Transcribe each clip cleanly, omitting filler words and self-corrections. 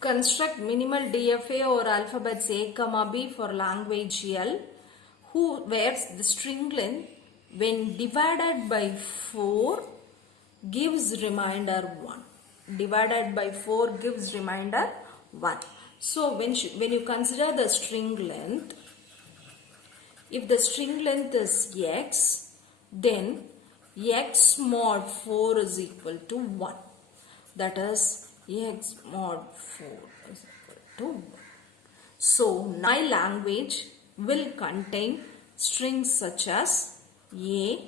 Construct minimal DFA or alphabets A, B for language L, where the string length when divided by 4 gives remainder 1. Divided by 4 gives remainder 1. So when you consider the string length, if the string length is x, then x mod 4 is equal to 1. That is x mod 4 is equal to 1. So my language will contain strings such as A,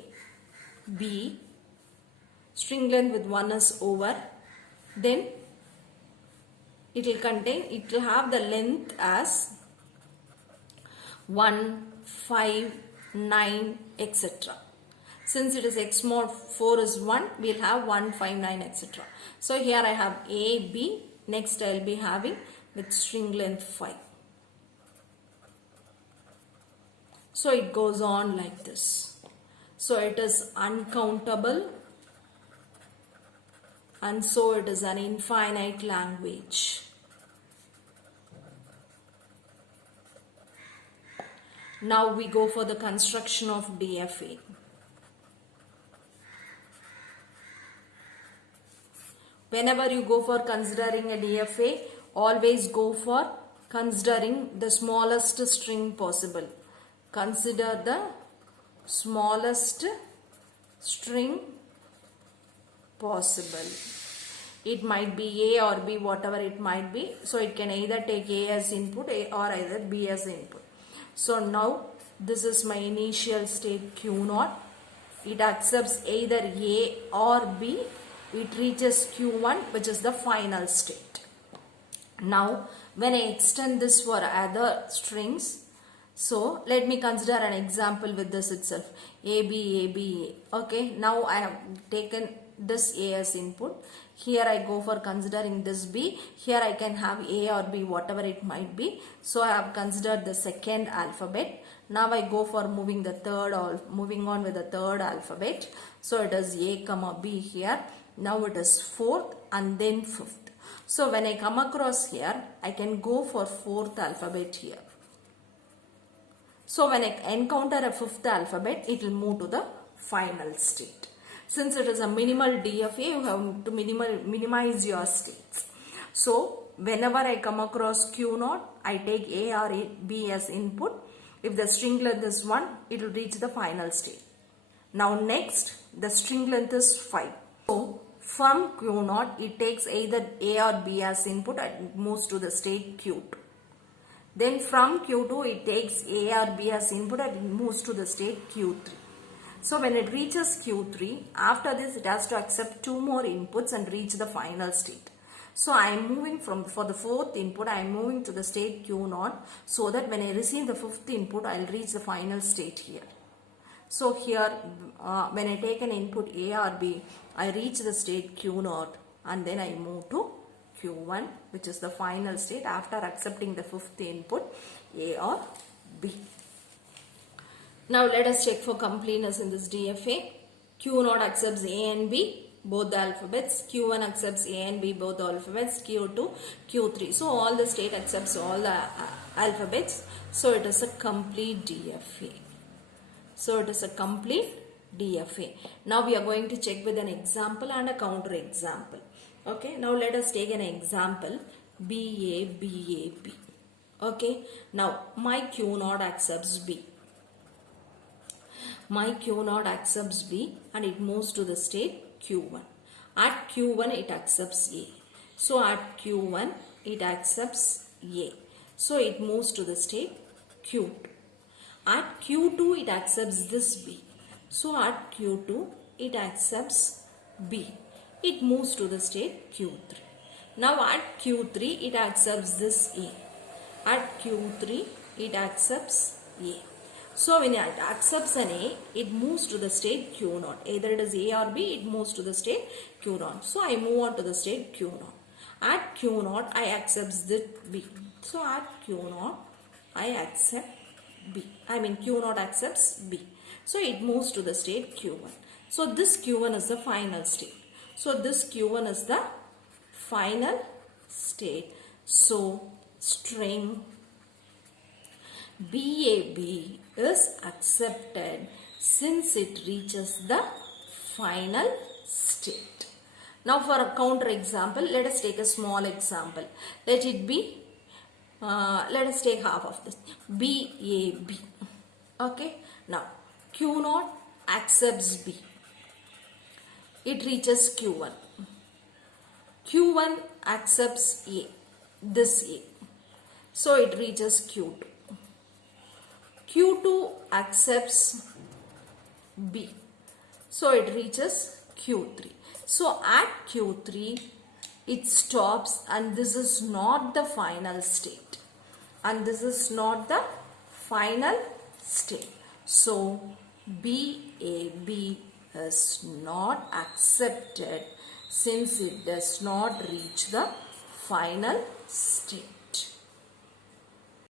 B, string length with 1 is over, then it will have the length as 1, 5, 9, etc. Since it is x mod 4 is 1, we will have 1, 5, 9, etc. So here I have A, B, next I will be having with string length 5. So it goes on like this. So it is uncountable, and so it is an infinite language. Now we go for the construction of DFA. Whenever you go for considering a DFA, always go for considering the smallest string possible. Consider the smallest string possible. It might be A or B, whatever it might be. So it can either take A as input or either B as input. So now this is my initial state Q0. It accepts either A or B. It reaches Q1, which is the final state. Now when I extend this for other strings, so let me consider an example with this itself. A, B, A, B, A. Okay, now I have taken this A as input. Here I go for considering this B. Here I can have A or B, whatever it might be. So I have considered the second alphabet. Now I go for moving on with the third alphabet. So it is A, B here. Now it is fourth and then fifth. So when I come across here, I can go for fourth alphabet here. So when I encounter a fifth alphabet, it will move to the final state. Since it is a minimal DFA, you have to minimize your states. So whenever I come across Q0, I take A or B as input. If the string length is 1, it will reach the final state. Now next, the string length is 5. So from Q0, it takes either A or B as input and moves to the state Q2. Then from Q2, it takes A or B as input and it moves to the state Q3. So when it reaches Q3, after this it has to accept 2 more inputs and reach the final state. So I am moving for the fourth input, I am moving to the state Q0, so that when I receive the fifth input, I will reach the final state here. So here, when I take an input A or B, I reach the state Q0 and then I move to Q1, which is the final state after accepting the fifth input A or B. Now let us check for completeness in this DFA. Q0 accepts A and B, both the alphabets. Q1 accepts A and B, both the alphabets. Q2, Q3. So all the state accepts all the alphabets. So it is a complete DFA. Now we are going to check with an example and a counter example. Okay, now let us take an example BA, BA, B. Okay, now my Q0 accepts B. My Q0 accepts B and it moves to the state Q1. At Q1 it accepts A. So at Q1 it accepts A. So it moves to the state Q2. At Q2 it accepts this B. So at Q2 it accepts B. It moves to the state Q3. Now at Q3 it accepts this A. At Q3 it accepts A. So when it accepts an A, it moves to the state Q0. Either it is A or B, it moves to the state Q0. So I move on to the state Q0. At Q0 I accept this B. So at Q0 I accept B. Q0 accepts B. So it moves to the state Q1. So this Q1 is the final state. So this Q1 is the final state. So string BAB is accepted since it reaches the final state. Now for a counter example, let us take a small example. Let it be, let us take half of this, BAB. Okay. Now Q0 accepts B. It reaches Q1. Q1 accepts A, this A. So it reaches Q2. Q2 accepts B. So it reaches Q3. So at Q3 it stops, and this is not the final state. And this is not the final state. So BAB is not accepted since it does not reach the final state.